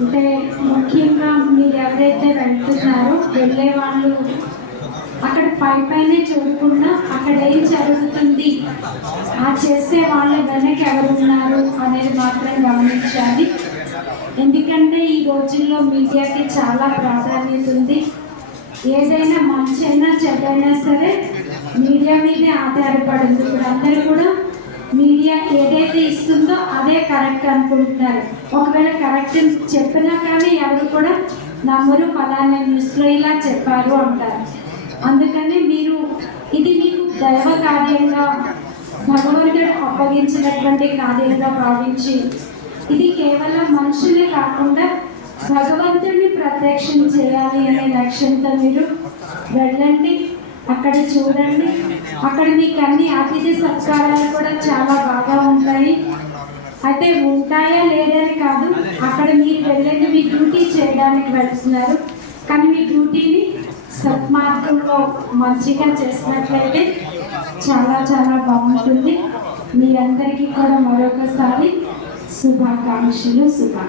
అంటే ముఖ్యంగా మీరు ఎవరైతే వెళ్తున్నారో వెళ్ళే వాళ్ళు అక్కడ పై పైనే చదువుకున్నా అక్కడ ఏం జరుగుతుంది? ఆ చేసే వాళ్ళు వెనక ఎవరున్నారు అనేది మాత్రం గమనించాలి. ఎందుకంటే ఈ రోజుల్లో మీడియాకి చాలా ప్రాధాన్యత ఉంది. ఏదైనా మంచి అయినా చెడ్డైనా సరే మీడియా మీదే ఆధారపడింది ఇప్పుడు అందరూ కూడా మీడియా ఏదైతే ఇస్తుందో అదే కరెక్ట్ అనుకుంటున్నారు. ఒకవేళ కరెక్ట్ చెప్పినా కానీ ఎవరు కూడా నమ్మరు ఫలానా న్యూస్లో ఇలా చెప్పారు అంటారు. అందుకని మీరు ఇది మీకు దైవ కార్యంగా భగవంతుడు అప్పగించినటువంటి కార్యంగా భావించి ఇది కేవలం మనుషులే కాకుండా భగవంతుడిని ప్రత్యక్షం చేయాలి అనే లక్ష్యంతో మీరు వెళ్ళండి. అక్కడ చూడండి. అక్కడ మీకు అన్ని అతిథి సత్కారాలు కూడా చాలా బాగా ఉంటాయి. అయితే ఉంటాయా లేదని కాదు అక్కడ మీరు వెళ్ళండి మీ డ్యూటీ చేయడానికి వెళ్తున్నారు. కానీ మీ డ్యూటీని సత్మార్గంలో మంచిగా చేసినట్లయితే చాలా చాలా బాగుంటుంది. మీ అందరికీ కూడా మరొకసారి శుభాకాంక్షలు శుభా